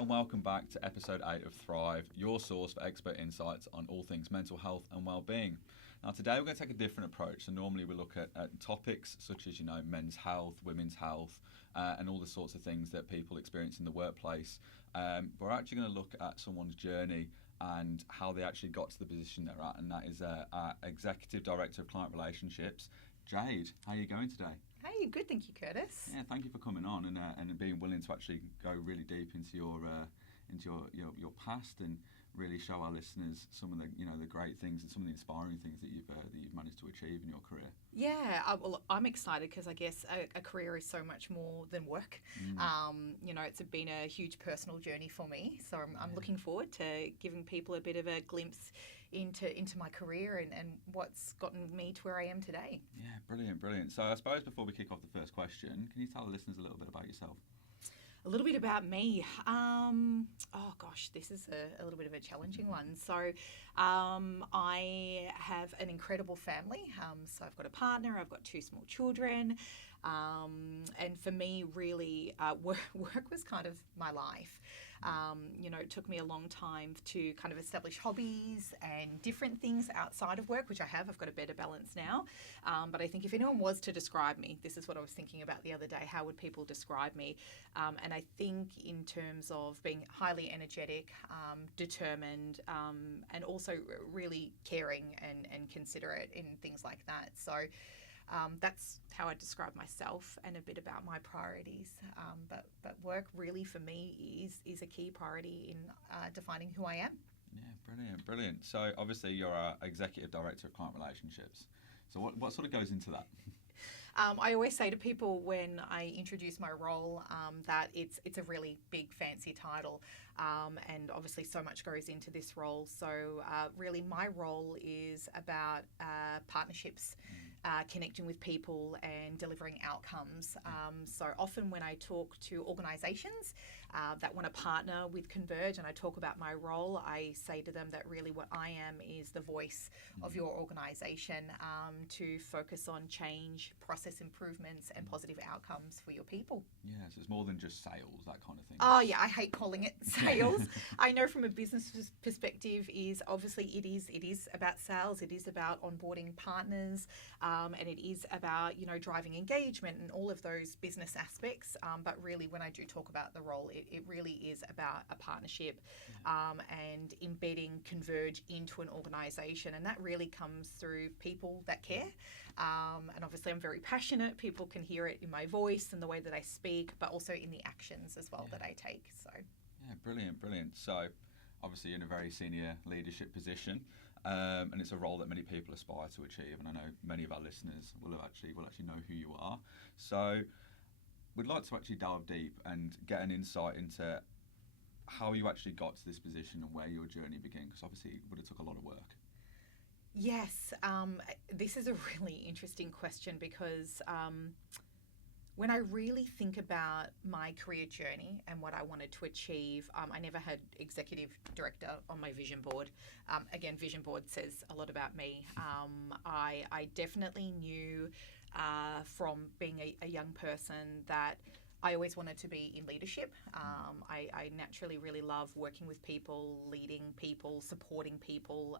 and welcome back to episode 8 of Thrive, your source for expert insights on all things mental health and well-being. Now today we're going to take a different approach. So normally we look at topics such as, men's health, women's health, and all the sorts of things that people experience in the workplace. We're actually going to look at someone's journey and how they actually got to the position they're at, and that is our Executive Director of Client Relationships, Jade. How are you going today? Hey, good, thank you, Curtis. Yeah, thank you for coming on and being willing to actually go really deep into your past and really show our listeners some of the the great things and some of the inspiring things that you've managed to achieve in your career. Yeah, well, I'm excited because I guess a career is so much more than work. It's been a huge personal journey for me, so I'm looking forward to giving people a bit of a glimpse into my career and what's gotten me to where I am today. Yeah, brilliant. So I suppose before we kick off the first question, can you tell the listeners a little bit about yourself? A little bit about me. This is a little bit of a challenging one. So I have an incredible family. So I've got a partner, I've got 2 small children. And for me, really, work was kind of my life. It took me a long time to kind of establish hobbies and different things outside of work, which I have. I've got a better balance now. But I think if anyone was to describe me, this is what I was thinking about the other day, how would people describe me? And I think in terms of being highly energetic, determined, and also really caring and considerate in things like that. So that's how I describe myself and a bit about my priorities. But work really for me is a key priority in defining who I am. Yeah, brilliant. So obviously you're our Executive Director of Client Relationships. So what sort of goes into that? I always say to people when I introduce my role that it's a really big fancy title, and obviously so much goes into this role. So really my role is about partnerships, connecting with people and delivering outcomes. So often when I talk to organisations that want to partner with Converge and I talk about my role, I say to them that really what I am is the voice of your organisation to focus on change, process improvements and positive outcomes for your people. Yeah, so it's more than just sales, that kind of thing. Oh yeah, I hate calling it sales. I know from a business perspective is obviously it is about sales, it is about onboarding partners, and it is about driving engagement and all of those business aspects. But really when I do talk about the role, it really is about a partnership and embedding Converge into an organisation, and that really comes through people that care. And obviously I'm very passionate. People can hear it in my voice and the way that I speak, but also in the actions as well that I take. So yeah, brilliant. So obviously you're in a very senior leadership position, and it's a role that many people aspire to achieve, and I know many of our listeners will actually know who you are. So we'd like to actually delve deep and get an insight into how you actually got to this position and where your journey began, because obviously it would have took a lot of work. Yes, this is a really interesting question because when I really think about my career journey and what I wanted to achieve, I never had executive director on my vision board. Again, vision board says a lot about me. I definitely knew from being a young person that I always wanted to be in leadership. I naturally really love working with people, leading people, supporting people,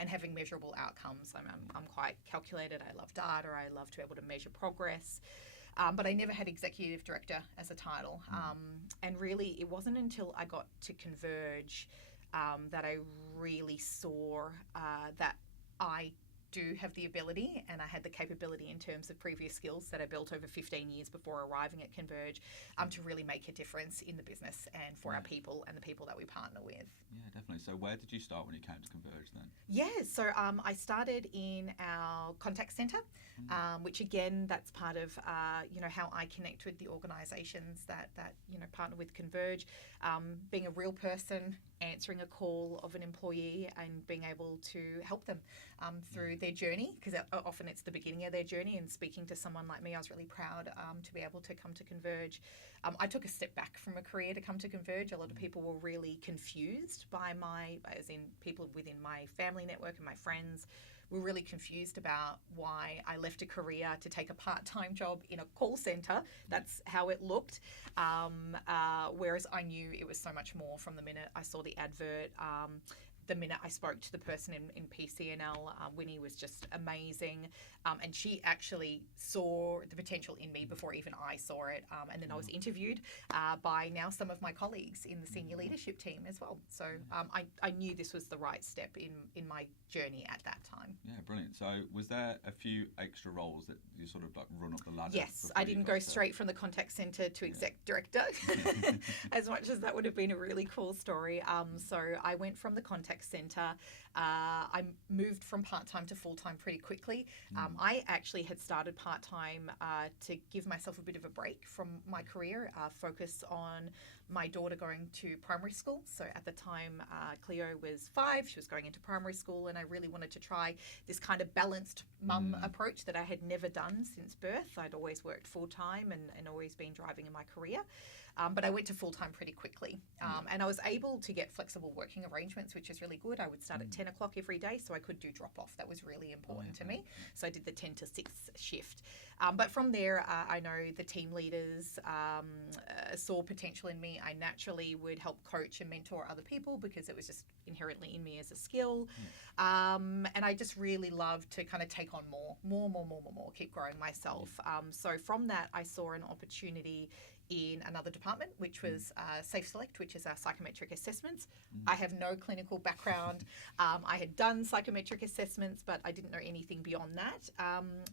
and having measurable outcomes. I'm quite calculated. I love data. I love to be able to measure progress. But I never had executive director as a title. And really, it wasn't until I got to Converge that I really saw that I do have the ability and I had the capability in terms of previous skills that I built over 15 years before arriving at Converge to really make a difference in the business and for our people and the people that we partner with. Yeah, definitely. So where did you start when you came to Converge then? Yeah, so I started in our contact centre, which again, that's part of how I connect with the organisations that partner with Converge, being a real person, answering a call of an employee and being able to help them through their journey, because often it's the beginning of their journey, and speaking to someone like me, I was really proud to be able to come to Converge. I took a step back from a career to come to Converge. A lot of people were really confused by as in people within my family network and my friends were really confused about why I left a career to take a part-time job in a call center. That's how it looked. Whereas I knew it was so much more from the minute I saw the advert. The minute I spoke to the person in PCNL, Winnie was just amazing. And she actually saw the potential in me before even I saw it. And then I was interviewed by now some of my colleagues in the senior leadership team as well. So I knew this was the right step in my journey at that time. Yeah, brilliant. So was there a few extra roles that you sort of like run up the ladder? Yes, I didn't go straight from the contact centre to exec director, as much as that would have been a really cool story. So I went from the contact centre. I moved from part-time to full-time pretty quickly. I actually had started part-time to give myself a bit of a break from my career, focus on my daughter going to primary school. So at the time, Cleo was 5, she was going into primary school, and I really wanted to try this kind of balanced mum approach that I had never done since birth. I'd always worked full-time and always been driving in my career. But I went to full-time pretty quickly. And I was able to get flexible working arrangements, which is really good. I would start at 10 o'clock every day, so I could do drop-off. That was really important to me. So I did the 10 to 6 shift. But from there, I know the team leaders saw potential in me. I naturally would help coach and mentor other people because it was just inherently in me as a skill. And I just really loved to kind of take on more, keep growing myself. So from that, I saw an opportunity in another department, which was Safe Select, which is our psychometric assessments. I have no clinical background. I had done psychometric assessments, but I didn't know anything beyond that.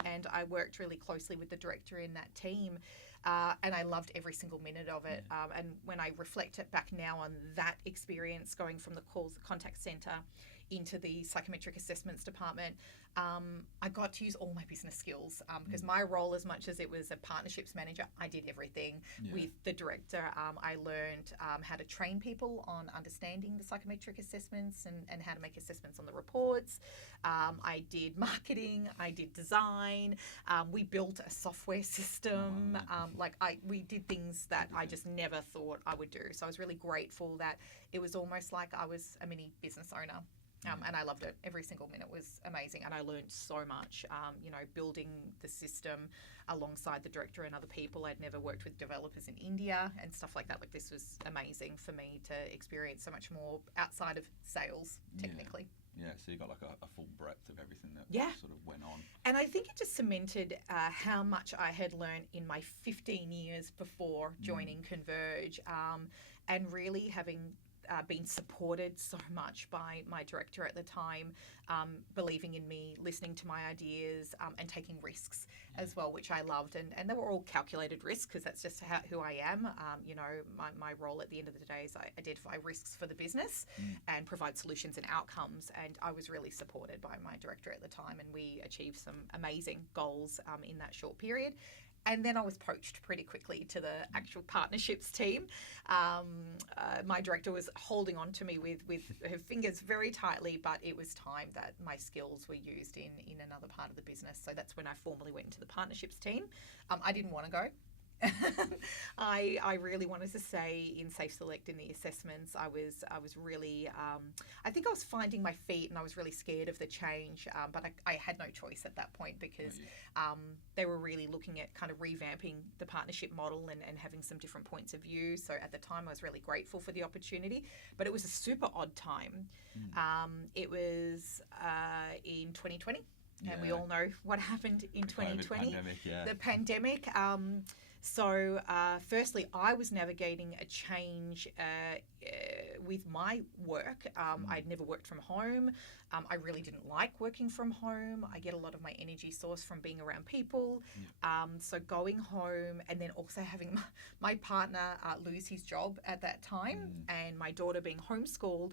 And I worked really closely with the director in that team. And I loved every single minute of it. And when I reflect it back now on that experience, going from the contact centre into the psychometric assessments department, I got to use all my business skills because my role, as much as it was a partnerships manager, I did everything with the director. I learned how to train people on understanding the psychometric assessments and how to make assessments on the reports. I did marketing, I did design, we built a software system. We did things that I just never thought I would do. So I was really grateful that it was almost like I was a mini business owner. And I loved it. Every single minute was amazing. And I learned so much, building the system alongside the director and other people. I'd never worked with developers in India and stuff like that. Like, this was amazing for me to experience so much more outside of sales, technically. Yeah, so you got like a full breadth of everything that sort of went on. And I think it just cemented how much I had learned in my 15 years before joining Converge, and really having been supported so much by my director at the time, believing in me, listening to my ideas, and taking risks as well, which I loved. And they were all calculated risks because that's just who I am. My role at the end of the day is I identify risks for the business and provide solutions and outcomes. And I was really supported by my director at the time, and we achieved some amazing goals in that short period. And then I was poached pretty quickly to the actual partnerships team. My director was holding on to me with her fingers very tightly, but it was time that my skills were used in another part of the business. So that's when I formally went into the partnerships team. I didn't want to go. I really wanted to stay in Safe Select in the assessments. I was really, I think I was finding my feet, and I was really scared of the change, but I had no choice at that point because they were really looking at kind of revamping the partnership model and having some different points of view. So at the time I was really grateful for the opportunity, but it was a super odd time. It was in 2020. And we all know what happened in 2020. The pandemic. So firstly, I was navigating a change with my work. I'd never worked from home. I really didn't like working from home. I get a lot of my energy source from being around people. So going home and then also having my partner lose his job at that time and my daughter being homeschooled,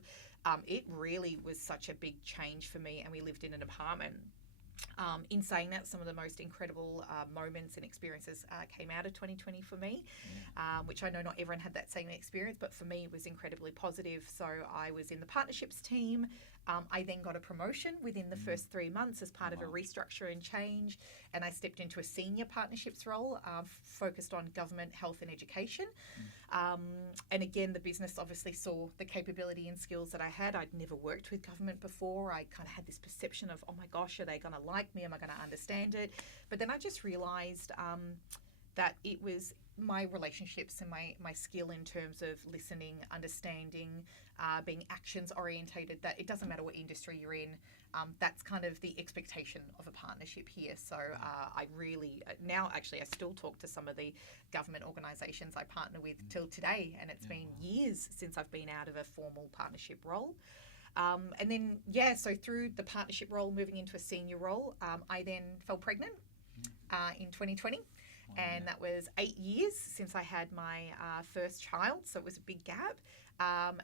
it really was such a big change for me. And we lived in an apartment. In saying that, some of the most incredible moments and experiences came out of 2020 for me, which I know not everyone had that same experience, but for me it was incredibly positive. So I was in the partnerships team. I then got a promotion within the first 3 months as part of a restructure and change, and I stepped into a senior partnerships role focused on government, health and education. And again, the business obviously saw the capability and skills that I had. I'd never worked with government before. I kind of had this perception of, oh my gosh, are they going to like me? Am I going to understand it? But then I just realised that it was my relationships and my skill in terms of listening, understanding, being actions orientated, that it doesn't matter what industry you're in. That's kind of the expectation of a partnership here. So I really, now actually I still talk to some of the government organisations I partner with till today, and it's been years since I've been out of a formal partnership role. And then, so through the partnership role, moving into a senior role, I then fell pregnant in 2020. And that was 8 years since I had my first child, so it was a big gap.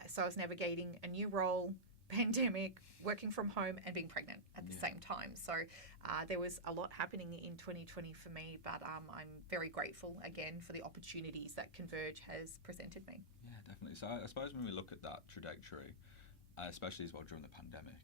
So I was navigating a new role, pandemic, working from home, and being pregnant at the same time. So there was a lot happening in 2020 for me, but I'm very grateful again for the opportunities that Converge has presented me. Yeah, definitely. So I suppose when we look at that trajectory, especially as well during the pandemic,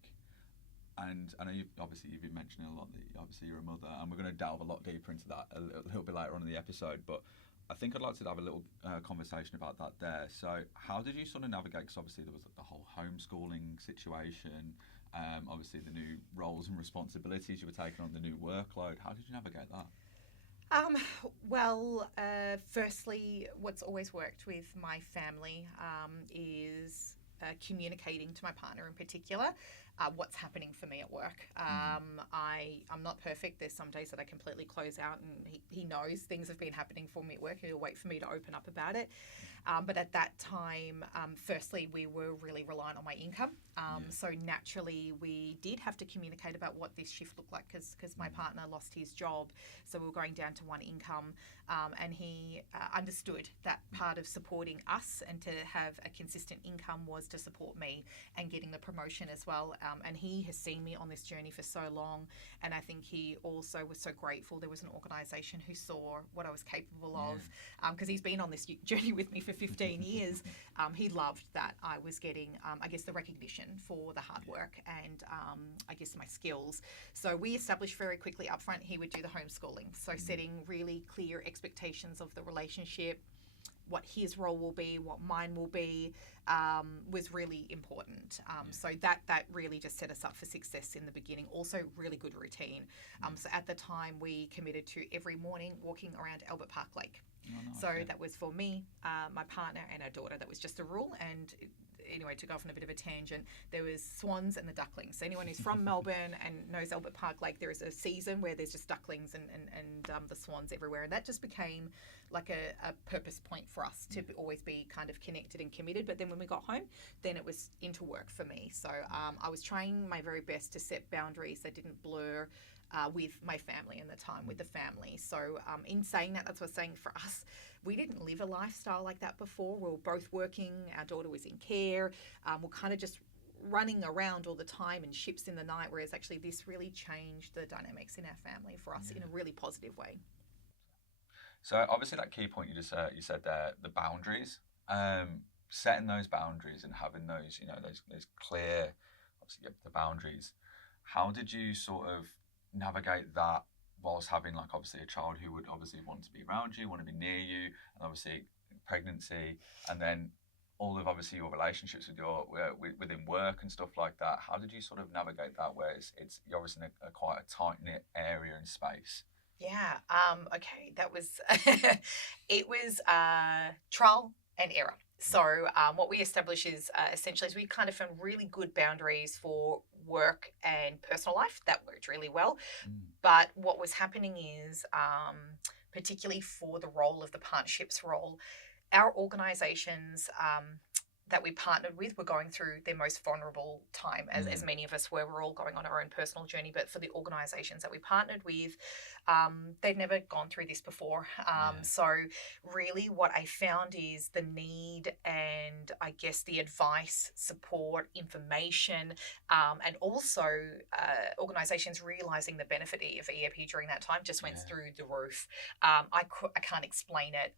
and I know you've been mentioning a lot that obviously you're a mother, and we're going to delve a lot deeper into that a little bit later on in the episode, but I think I'd like to have a little conversation about that there. So how did you sort of navigate, because obviously there was the whole homeschooling situation, obviously the new roles and responsibilities you were taking on, the new workload. How did you navigate that? Firstly, what's always worked with my family is communicating to my partner in particular what's happening for me at work. I'm not perfect. There's some days that I completely close out, and he knows things have been happening for me at work. He'll wait for me to open up about it. But at that time, firstly, we were really reliant on my income. So naturally, we did have to communicate about what this shift looked like because my partner lost his job. So we were going down to one income. And he understood that part of supporting us and to have a consistent income was to support me and getting the promotion as well. And he has seen me on this journey for so long. And I think he also was so grateful there was an organisation who saw what I was capable of, because he's been on this journey with me for 15 years. He loved that I was getting, I guess, the recognition for the hard work and I guess my skills. So we established very quickly up front he would do the homeschooling. So setting really clear expectations of the relationship, what his role will be, what mine will be, was really important. So that really just set us up for success in the beginning. Also, really good routine. So at the time, we committed to every morning walking around Albert Park Lake. Oh, nice, so that was for me, my partner, and our daughter. That was just a rule. And anyway, to go off on a bit of a tangent, there was swans and the ducklings. So anyone who's from Melbourne and knows Albert Park Lake, there is a season where there's just ducklings and the swans everywhere. And that just became like a purpose point for us to always be kind of connected and committed. But then when we got home, then it was into work for me. So I was trying my very best to set boundaries that didn't blur with my family and the time with the family. So in saying that, that's what I was saying for us. We didn't live a lifestyle like that before. We were both working. Our daughter was in care. We're kind of just running around all the time and ships in the night, whereas actually this really changed the dynamics in our family for us in a really positive way. So obviously that key point you said there, the boundaries, setting those boundaries and having those, those clear, obviously the boundaries. How did you sort of navigate that whilst having obviously a child who would obviously want to be around you, want to be near you, and obviously pregnancy, and then all of obviously your relationships with within work and stuff like that? How did you sort of navigate that where you're obviously in a quite a tight-knit area and space? Yeah. Okay. That was it was trial and error. So what we establish is essentially we kind of found really good boundaries for work and personal life. That worked really well. But what was happening is, particularly for the role of the partnerships role, our organisations that we partnered with were going through their most vulnerable time, as many of us were. We're all going on our own personal journey, but for the organisations that we partnered with, they'd never gone through this before. So really what I found is the need and I guess the advice, support, information, and also organisations realising the benefit of EAP during that time just went through the roof. I can't explain it.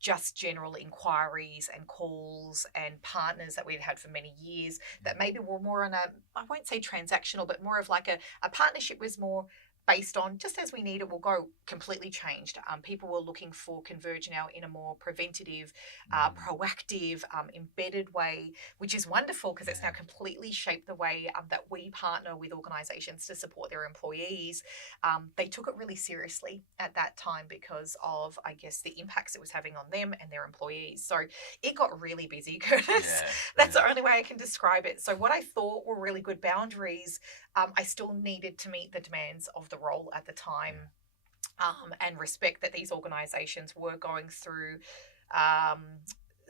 Just general inquiries and calls and partners that we'd had for many years that maybe were more on a, I won't say transactional, but more of like a partnership was more based on just as we need it will go, completely changed. People were looking for Converge now in a more preventative, proactive, embedded way, which is wonderful because it's now completely shaped the way that we partner with organisations to support their employees. They took it really seriously at that time because of, I guess, the impacts it was having on them and their employees. So it got really busy, Curtis. That's the only way I can describe it. So what I thought were really good boundaries, I still needed to meet the demands of the role at the time, and respect that these organisations were going through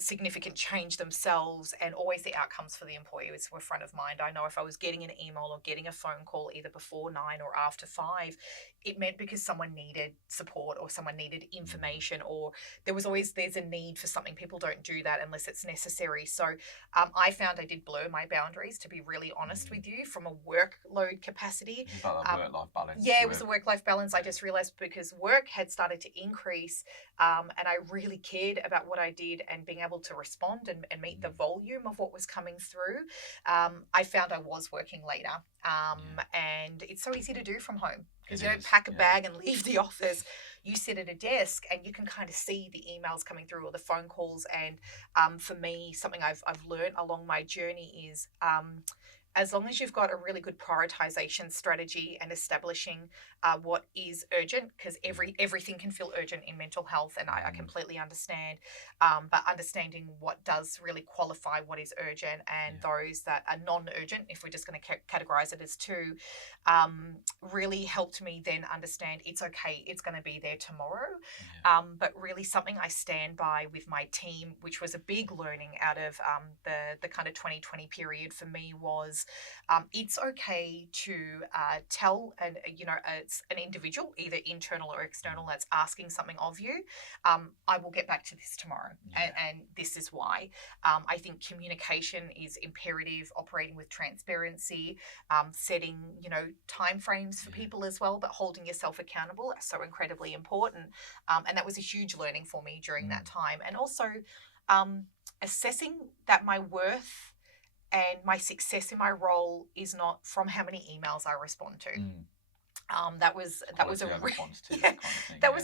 significant change themselves, and always the outcomes for the employees were front of mind. I know if I was getting an email or getting a phone call either before 9 or after 5, it meant because someone needed support or someone needed information, or there's a need for something. People don't do that unless it's necessary. So I found I did blur my boundaries, to be really honest with you, from a workload capacity. It's like that work-life balance. Yeah, it was a work-life balance. I just realised because work had started to increase, and I really cared about what I did and being able to respond and meet the volume of what was coming through. I found I was working later, and it's so easy to do from home because you don't pack a bag and leave the office. You sit at a desk and you can kind of see the emails coming through or the phone calls. And for me, something I've learned along my journey is as long as you've got a really good prioritization strategy and establishing what is urgent, because everything can feel urgent in mental health, and I completely understand, but understanding what does really qualify what is urgent and those that are non-urgent, if we're just going to categorize it as two, really helped me then understand it's okay, it's going to be there tomorrow. But really something I stand by with my team, which was a big learning out of the kind of 2020 period for me, was it's okay to tell it's an individual, either internal or external, that's asking something of you. I will get back to this tomorrow, and this is why. I think communication is imperative, operating with transparency, setting time frames for people as well, but holding yourself accountable are so incredibly important. And that was a huge learning for me during that time. And also assessing that my worth and my success in my role is not from how many emails I respond to. That was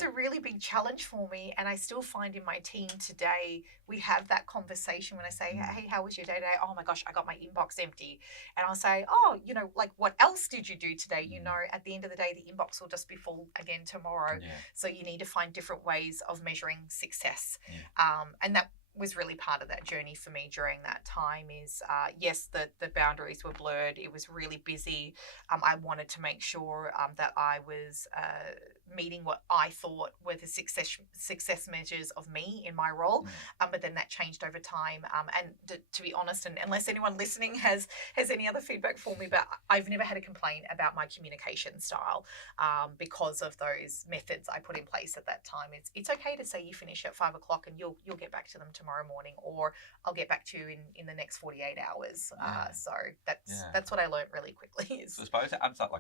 a really big challenge for me, and I still find in my team today we have that conversation when I say, "Hey, how was your day today?" "Oh my gosh, I got my inbox empty," and I'll say, "Oh, like what else did you do today?" At the end of the day, the inbox will just be full again tomorrow. So you need to find different ways of measuring success, and that was really part of that journey for me during that time. Is yes, the boundaries were blurred. It was really busy. I wanted to make sure that I was meeting what I thought were the success measures of me in my role, but then that changed over time. And to be honest, and unless anyone listening has any other feedback for me, but I've never had a complaint about my communication style because of those methods I put in place at that time. It's okay to say you finish at 5 o'clock and you'll get back to them tomorrow morning, or I'll get back to you in the next 48 hours. So that's what I learned really quickly. So I suppose it adds that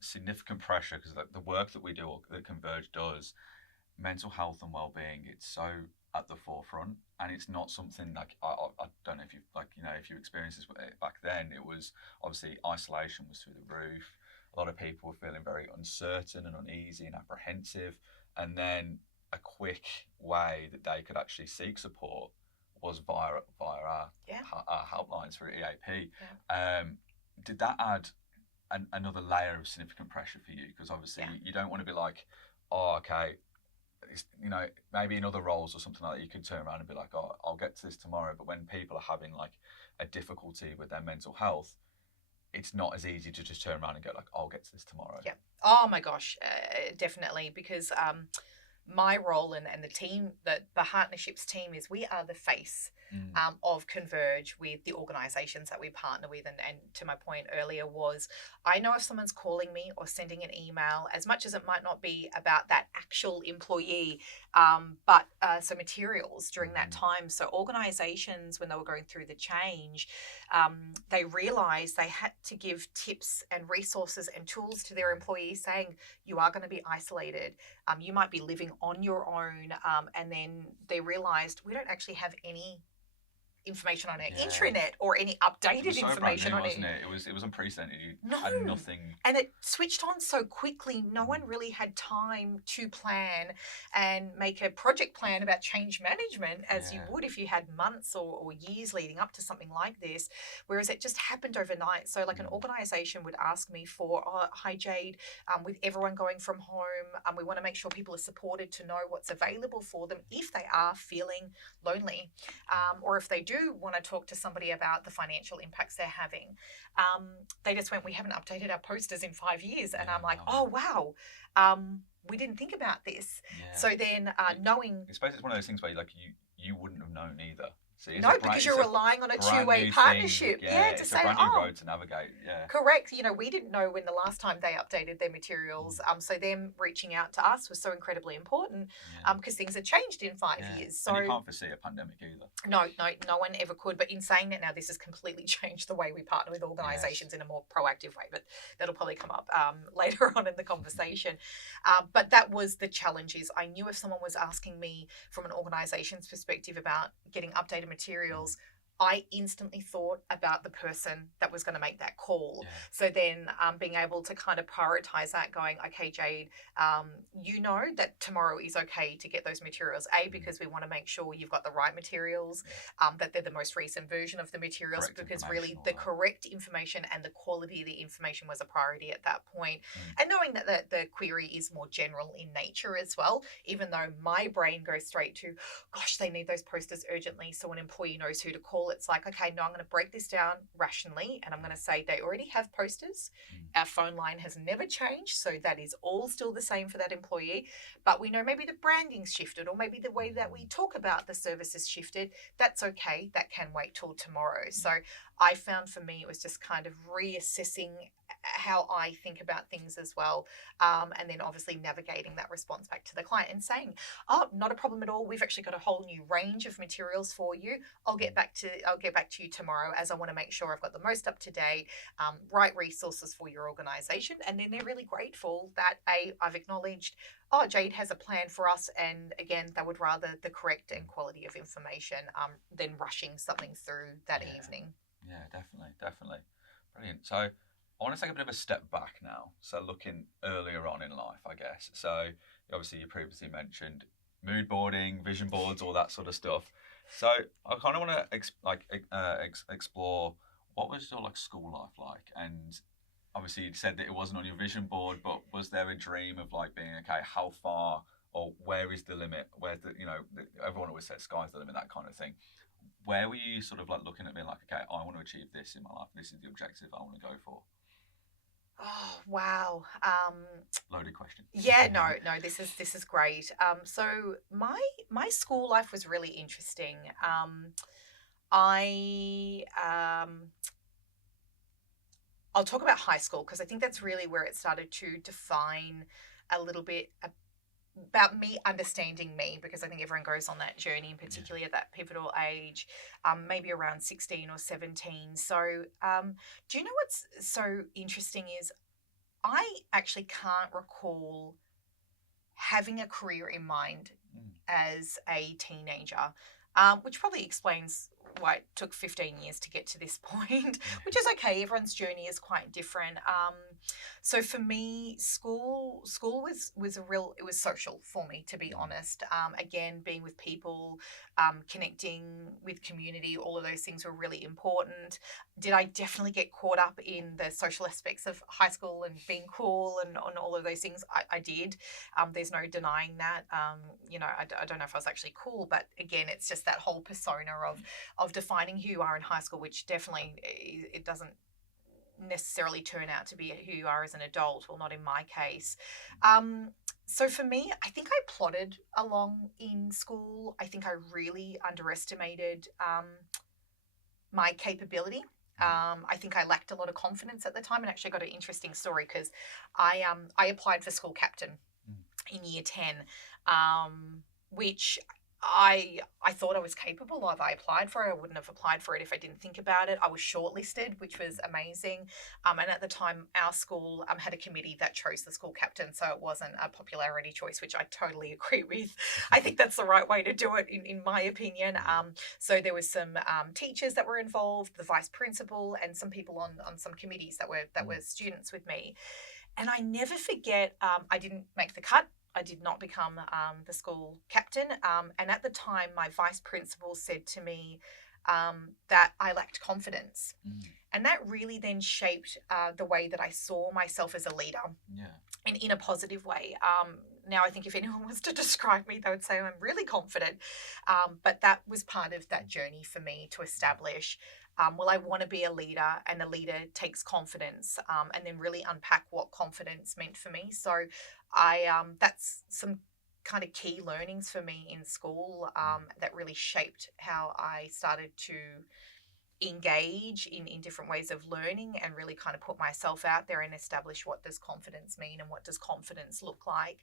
significant pressure, because the work that we do, or that Converge does, mental health and well-being, it's so at the forefront, and it's not something like I don't know if you experienced this back then. It was obviously isolation was through the roof. A lot of people were feeling very uncertain and uneasy and apprehensive, and then a quick way that they could actually seek support was via our helplines for EAP. Did that add another layer of significant pressure for you? Because obviously you don't want to be like, oh, okay, maybe in other roles or something like that, you could turn around and be like, oh, I'll get to this tomorrow. But when people are having like a difficulty with their mental health, it's not as easy to just turn around and go like, I'll get to this tomorrow. Yeah. Oh my gosh, definitely. Because my role and the team, the partnerships team, is we are the face of Converge with the organisations that we partner with. And to my point earlier was, I know if someone's calling me or sending an email, as much as it might not be about that actual employee, but some materials during that time. So organisations, when they were going through the change, they realised they had to give tips and resources and tools to their employees, saying you are going to be isolated. You might be living on your own. And then they realised we don't actually have any information on our Yeah. intranet or any It updated was so brand information new, on wasn't it. it? It was unprecedented. You No. had nothing. And it switched on so quickly, no one really had time to plan and make a project plan about change management as you Yeah. would if you had months or years leading up to something like this, whereas it just happened overnight. So like an organization would ask me for, oh, hi Jade, with everyone going from home, we want to make sure people are supported to know what's available for them if they are feeling lonely, or if they do want to talk to somebody about the financial impacts they're having. They just went, we haven't updated our posters in 5 years. And I'm like, oh, wow. We didn't think about this. Yeah. So then knowing... I suppose it's one of those things where you wouldn't have known either. See, no, because you're relying on a two-way partnership. Yeah, to it's say, a brand new road to navigate. Yeah. Correct. We didn't know when the last time they updated their materials. So them reaching out to us was so incredibly important because things had changed in 5 years. So and you can't foresee a pandemic either. No one ever could. But in saying that, now this has completely changed the way we partner with organisations in a more proactive way. But that'll probably come up later on in the conversation. But that was the challenge. Is I knew if someone was asking me from an organisation's perspective about getting updated materials, I instantly thought about the person that was going to make that call. Yeah. So then being able to kind of prioritize that, going, okay, Jade, you know that tomorrow is okay to get those materials, because we want to make sure you've got the right materials, that they're the most recent version of the materials, Correct because really the correct information and the quality of the information was a priority at that point. And knowing that the query is more general in nature as well, even though my brain goes straight to, gosh, they need those posters urgently, so an employee knows who to call. It's like, okay, no, I'm going to break this down rationally, and I'm going to say they already have posters. Our phone line has never changed, so that is all still the same for that employee. But we know maybe the branding's shifted, or maybe the way that we talk about the service has shifted. That's okay. That can wait till tomorrow. So I found for me it was just kind of reassessing how I think about things as well, and then obviously navigating that response back to the client and saying, oh, not a problem at all, we've actually got a whole new range of materials for you. I'll get back to you tomorrow, as I want to make sure I've got the most up to date right resources for your organization. And then they're really grateful that I've acknowledged, oh, Jade has a plan for us, and again, they would rather the correct and quality of information than rushing something through that evening. Yeah, definitely. Brilliant. So I want to take a bit of a step back now. So looking earlier on in life, I guess. So obviously you previously mentioned mood boarding, vision boards, all that sort of stuff. So I kind of want to explore what was your school life like, and obviously you said that it wasn't on your vision board, but was there a dream of being, okay, how far or where is the limit? Where's the everyone always says sky's the limit, that kind of thing. Where were you sort of looking at being okay, I want to achieve this in my life. This is the objective I want to go for. Oh, wow. Loaded question. Yeah, no, this is great. So my school life was really interesting. I'll talk about high school because I think that's really where it started to define a little bit about me understanding me, because I think everyone goes on that journey, and particularly at that pivotal age, maybe around 16 or 17. So do you know what's so interesting is I actually can't recall having a career in mind as a teenager, which probably explains why it took 15 years to get to this point, which is okay. Everyone's journey is quite different. So for me, school was it was social for me, to be honest. Again, being with people, connecting with community, all of those things were really important. Did I definitely get caught up in the social aspects of high school and being cool and all of those things? I did. There's no denying that. I don't know if I was actually cool, but again, it's just that whole persona of defining who you are in high school, which definitely it doesn't necessarily turn out to be who you are as an adult. Well, not in my case. So for me, I think I plodded along in school. I think I really underestimated my capability. I think I lacked a lot of confidence at the time, and actually got an interesting story because I applied for school captain in year 10, which I thought I was capable of. I applied for it. I wouldn't have applied for it if I didn't think about it. I was shortlisted, which was amazing. And at the time, our school had a committee that chose the school captain, so it wasn't a popularity choice, which I totally agree with. I think that's the right way to do it, in my opinion. So there was some teachers that were involved, the vice principal, and some people on some committees that were students with me. And I never forget, I didn't make the cut. I did not become the school captain. And at the time, my vice principal said to me that I lacked confidence. And that really then shaped the way that I saw myself as a leader. And in a positive way. Now, I think if anyone was to describe me, they would say I'm really confident. But that was part of that journey for me to establish, well, I want to be a leader, and a leader takes confidence, and then really unpack what confidence meant for me. So that's some kind of key learnings for me in school that really shaped how I started to engage in different ways of learning, and really kind of put myself out there and establish what does confidence mean and what does confidence look like.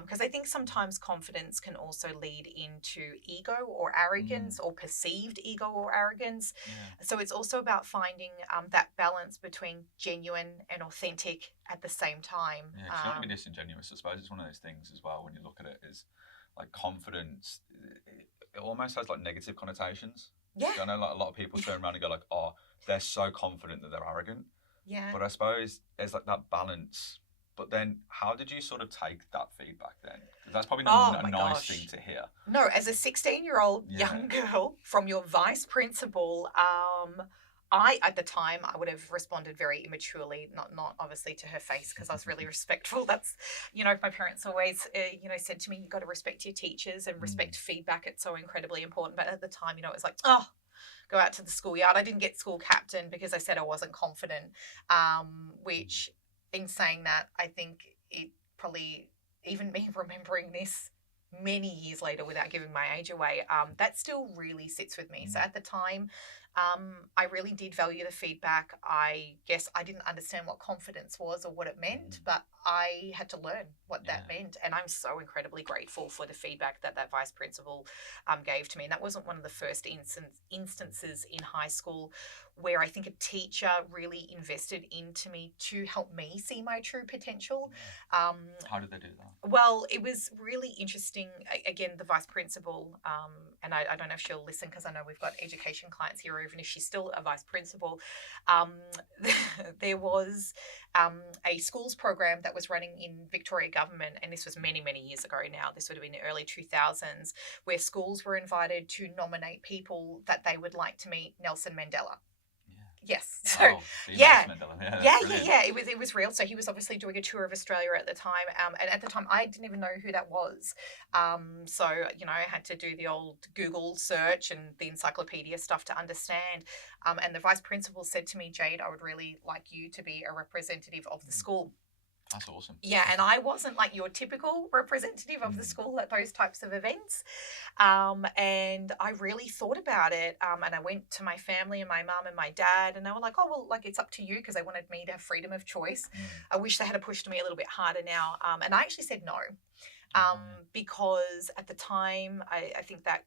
Because I think sometimes confidence can also lead into ego or arrogance, or perceived ego or arrogance. So it's also about finding that balance between genuine and authentic at the same time. Yeah, 'cause you don't want to be disingenuous. I suppose it's one of those things as well when you look at it, is like confidence, it almost has like negative connotations. Yeah. I know like a lot of people turn around and go like, oh, they're so confident that they're arrogant. Yeah. But I suppose there's like that balance. But then how did you sort of take that feedback then? Because that's probably not a nice thing to hear. No, as a 16-year-old young girl, from your vice principal, at the time, I would have responded very immaturely, not obviously to her face, because I was really respectful. That's, my parents always, said to me, you've got to respect your teachers and respect feedback. It's so incredibly important. But at the time, it was like, go out to the schoolyard. I didn't get school captain because I said I wasn't confident, which in saying that, I think it probably, even me remembering this many years later without giving my age away, that still really sits with me. So at the time, I really did value the feedback. I guess I didn't understand what confidence was or what it meant, but I had to learn what that meant. And I'm so incredibly grateful for the feedback that vice principal gave to me. And that wasn't one of the first instances in high school where I think a teacher really invested into me to help me see my true potential. How did they do that? Well, it was really interesting. Again, the vice principal, and I don't know if she'll listen because I know we've got education clients here, or even if she's still a vice principal, there was a schools program that was running in Victoria government, and this was many, many years ago now. This would have been the early 2000s, where schools were invited to nominate people that they would like to meet Nelson Mandela. Yes. So yeah. It was real. So he was obviously doing a tour of Australia at the time, and at the time I didn't even know who that was. So I had to do the old Google search and the encyclopedia stuff to understand. And the vice principal said to me, Jade, I would really like you to be a representative of the school. That's awesome. Yeah, and I wasn't like your typical representative of the school at those types of events. And I really thought about it. And I went to my family and my mum and my dad, and they were like, oh, well, like, it's up to you, because they wanted me to have freedom of choice. I wish they had pushed me a little bit harder now. And I actually said no, because at the time, I think that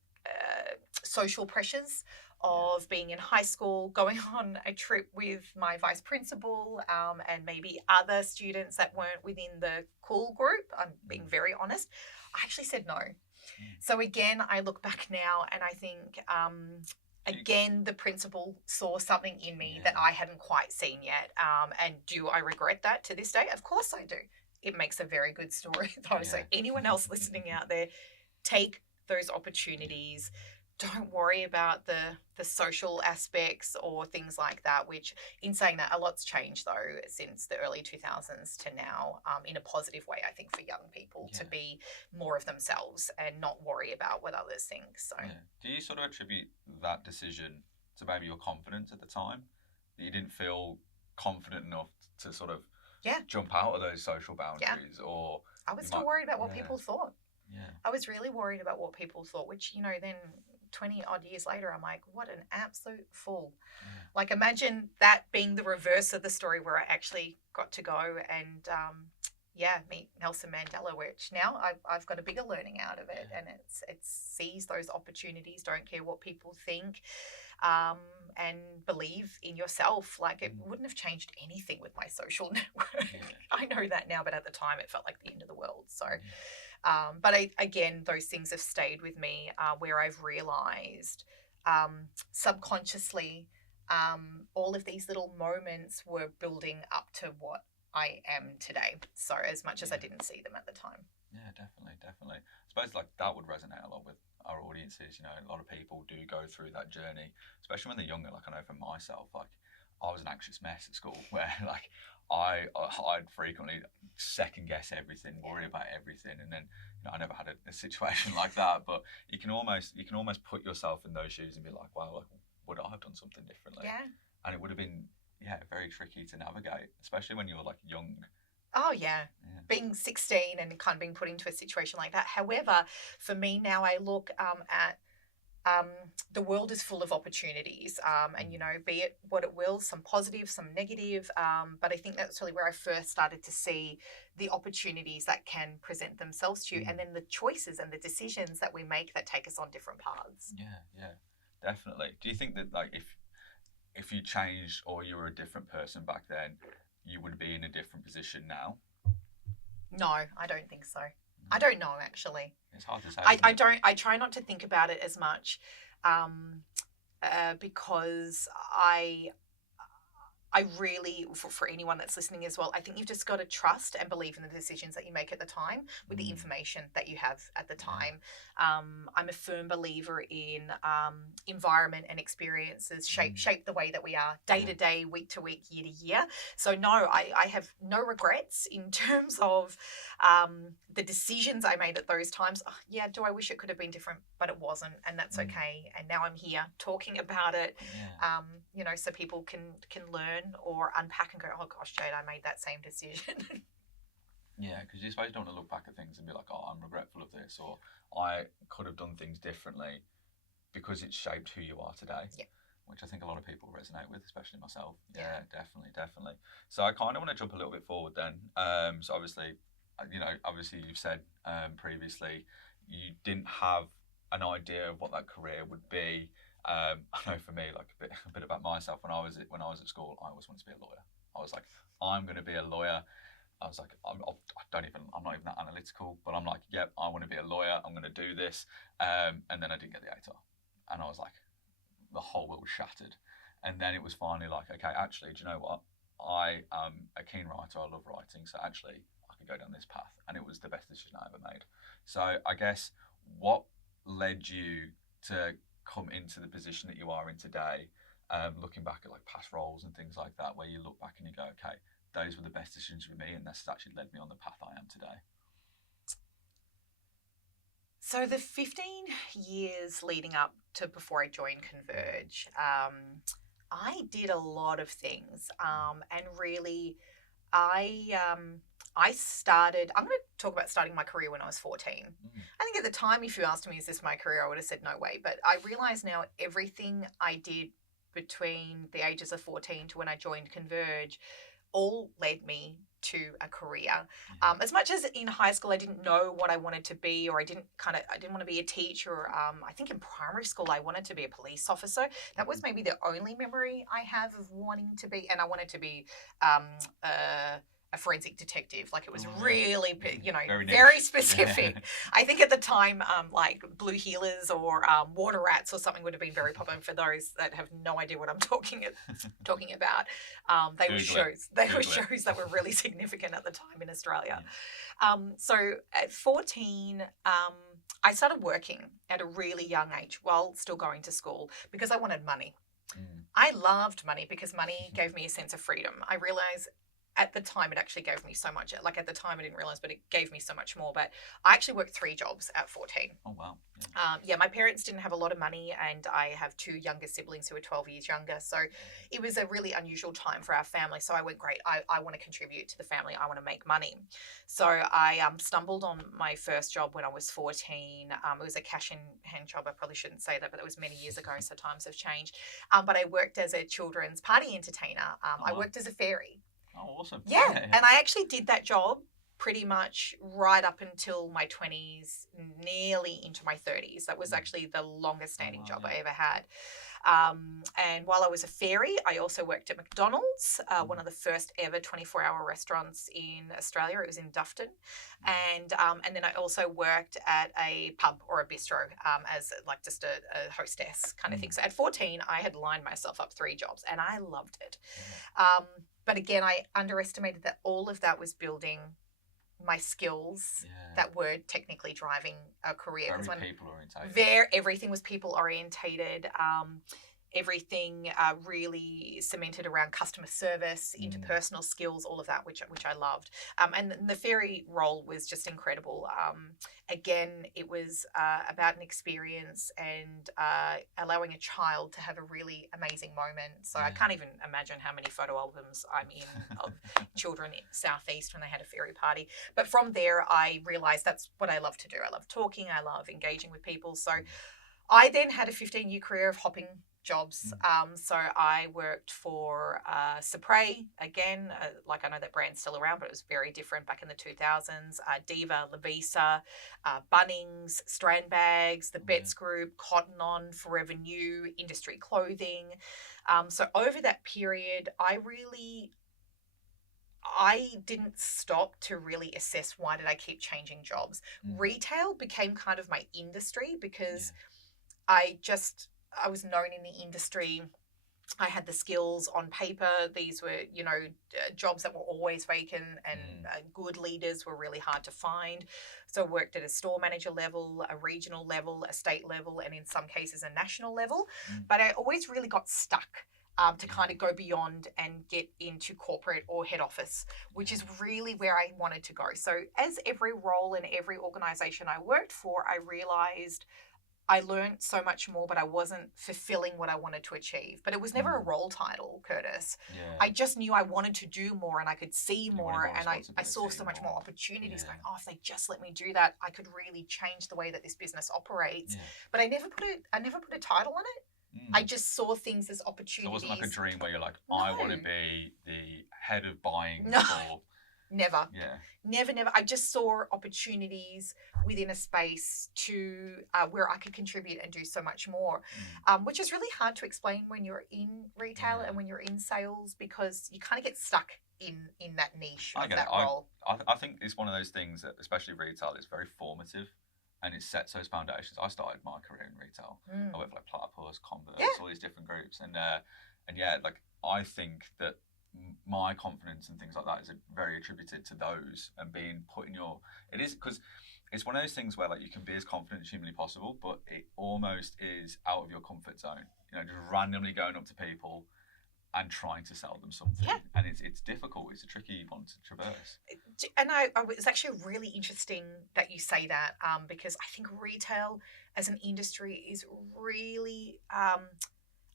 social pressures of being in high school, going on a trip with my vice principal, and maybe other students that weren't within the cool group, I'm being very honest, I actually said no. So again, I look back now and I think, again, the principal saw something in me that I hadn't quite seen yet. And do I regret that to this day? Of course I do. It makes a very good story though. So anyone else listening out there, take those opportunities. Don't worry about the social aspects or things like that, which, in saying that, a lot's changed though since the early 2000s to now, in a positive way, I think, for young people to be more of themselves and not worry about what others think. So do you sort of attribute that decision to maybe your confidence at the time, that you didn't feel confident enough to sort of jump out of those social boundaries? Or I was still worried about what people thought. I was really worried about what people thought, which, then 20 odd years later, I'm like, what an absolute fool. Like, imagine that being the reverse of the story, where I actually got to go and meet Nelson Mandela, which now I've got a bigger learning out of it, and it's seize those opportunities, don't care what people think, and believe in yourself. Like, it wouldn't have changed anything with my social network. I know that now, but at the time it felt like the end of the world. So, but again, those things have stayed with me, where I've realized subconsciously, all of these little moments were building up to what I am today. So as much as I didn't see them at the time. Yeah, definitely. I suppose like that would resonate a lot with our audiences. You know, a lot of people do go through that journey, especially when they're younger. Like, I know for myself, like, I was an anxious mess at school where like I'd frequently second guess everything, worry about everything, and then, you know, I never had a situation like that. But you can almost put yourself in those shoes and be like, wow, like, would I have done something differently? Yeah. And it would have been very tricky to navigate, especially when you're like young. Oh, yeah. Being 16 and kind of being put into a situation like that. However, for me now, I look at the world is full of opportunities, and, you know, be it what it will, some positive, some negative. But I think that's really where I first started to see the opportunities that can present themselves to you, and then the choices and the decisions that we make that take us on different paths. Yeah, definitely. Do you think that, like, if you changed or you were a different person back then, you would be in a different position now? No, I don't think so. I don't know, actually. It's hard to say. I try not to think about it as much, because I really, for anyone that's listening as well, I think you've just got to trust and believe in the decisions that you make at the time with the information that you have at the time. I'm a firm believer in environment and experiences shape the way that we are day to day, week to week, year to year. So no, I have no regrets in terms of the decisions I made at those times. Oh, yeah, do I wish it could have been different? But it wasn't, and that's okay. And now I'm here talking about it, you know, so people can learn or unpack and go, oh gosh, Jade, I made that same decision. Yeah, because you suppose you don't want to look back at things and be like, oh, I'm regretful of this, or I could have done things differently, because it's shaped who you are today. Yeah. Which I think a lot of people resonate with, especially myself. Yeah, definitely. So I kind of want to jump a little bit forward then. So obviously, you know, you've said previously you didn't have an idea of what that career would be. I know for me, like a bit about myself. When I was at school, I always wanted to be a lawyer. I was like, I'm going to be a lawyer. I was like, I'm not even that analytical, but I'm like, yep, I want to be a lawyer. I'm going to do this. And then I didn't get the ATAR, and I was like, the whole world was shattered. And then it was finally like, okay, actually, do you know what? I am a keen writer. I love writing, so actually, I can go down this path. And it was the best decision I ever made. So I guess, what led you to come into the position that you are in today, looking back at like past roles and things like that, where you look back and you go, okay, those were the best decisions for me, and this has actually led me on the path I am today? So the 15 years leading up to before I joined Converge, I did a lot of things, and really, I started, I'm going to talk about starting my career when I was 14. I think at the time, if you asked me, is this my career, I would have said no way. But I realize now everything I did between the ages of 14 to when I joined Converge all led me to a career. As much as in high school I didn't know what I wanted to be, or I didn't want to be a teacher. I think in primary school I wanted to be a police officer. That was maybe the only memory I have of wanting to be, and I wanted to be a forensic detective. Like, it was really, you know, very specific. I think at the time, like blue heelers or water rats or something would have been very popular. For those that have no idea what I'm talking about, they were shows that were really significant at the time in Australia. So at 14, I started working at a really young age while still going to school, because I wanted money. I loved money because money gave me a sense of freedom. I realized at the time it actually gave me so much. Like, at the time I didn't realize, but it gave me so much more. But I actually worked 3 jobs at 14. Oh, wow. Yeah, my parents didn't have a lot of money, and I have 2 younger siblings who are 12 years younger. So it was a really unusual time for our family. So I went, great, I want to contribute to the family. I want to make money. So I stumbled on my first job when I was 14. It was a cash in hand job. I probably shouldn't say that, but that was many years ago, so times have changed. But I worked as a children's party entertainer. I worked as a fairy. Oh, awesome. Yeah, and I actually did that job pretty much right up until my 20s, nearly into my 30s. That was actually the longest standing job I ever had. And while I was a fairy, I also worked at McDonald's, one of the first ever 24-hour restaurants in Australia. It was in Dufton. And then I also worked at a pub or a bistro as like just a hostess kind of thing. So at 14, I had lined myself up 3 jobs and I loved it. But again, I underestimated that all of that was building my skills that were technically driving a career. Very people orientated. Everything was people orientated. Everything really cemented around customer service, interpersonal skills, all of that, which I loved. And the fairy role was just incredible. Again, it was about an experience and allowing a child to have a really amazing moment. So I can't even imagine how many photo albums I'm in of children in Southeast when they had a fairy party. But from there, I realised that's what I love to do. I love talking. I love engaging with people. So I then had a 15-year career of hopping jobs. So I worked for Supre, again, like I know that brand's still around, but it was very different back in the 2000s. Diva, Lavisa, Bunnings, Strand Bags, the Betts Group, Cotton On, Forever New, Industry Clothing. So over that period, I didn't stop to really assess why did I keep changing jobs. Retail became kind of my industry because I was known in the industry. I had the skills on paper. These were, jobs that were always vacant, and good leaders were really hard to find. So I worked at a store manager level, a regional level, a state level, and in some cases a national level. But I always really got stuck to kind of go beyond and get into corporate or head office, which is really where I wanted to go. So as every role in every organization I worked for, I realized I learned so much more, but I wasn't fulfilling what I wanted to achieve. But it was never a role title, Curtis. I just knew I wanted to do more and I could see more, and I saw so much more opportunities going, if they just let me do that, I could really change the way that this business operates. But I never put a title on it. I just saw things as opportunities. So it wasn't like a dream where you're like, I want to be the head of buying for... Never. Never. I just saw opportunities within a space to where I could contribute and do so much more, which is really hard to explain when you're in retail and when you're in sales, because you kind of get stuck in that niche of that role. I think it's one of those things that, especially retail, is very formative. And it sets those foundations. I started my career in retail. I worked for like Platypus, Converse, all these different groups, and like I think that my confidence and things like that is very attributed to those and being put in your. It is because it's one of those things where like you can be as confident as humanly possible, but it almost is out of your comfort zone. Just randomly going up to people and trying to sell them something, and it's difficult. It's a tricky one to traverse. And I it's actually really interesting that you say that, because I think retail as an industry is really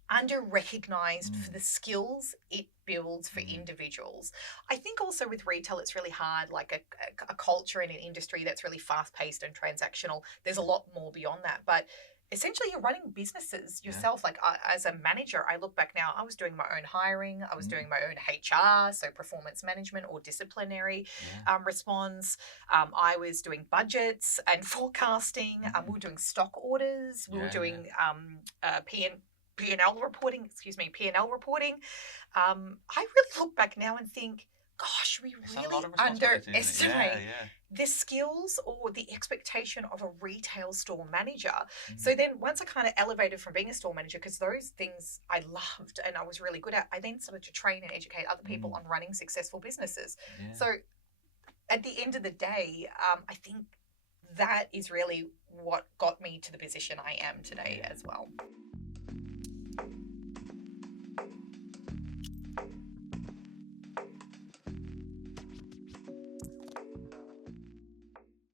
under-recognized for the skills it builds for individuals. I think also with retail, it's really hard, like a culture in an industry that's really fast-paced and transactional. There's a lot more beyond that, but essentially you're running businesses yourself. Like as a manager, I look back now, I was doing my own hiring, I was doing my own HR, so performance management or disciplinary response. I was doing budgets and forecasting. We were doing stock orders. We were doing P&L reporting. I really look back now and think, gosh, we really underestimate the skills or the expectation of a retail store manager. So then once I kind of elevated from being a store manager, because those things I loved and I was really good at, I then started to train and educate other people on running successful businesses. So at the end of the day, I think that is really what got me to the position I am today as well.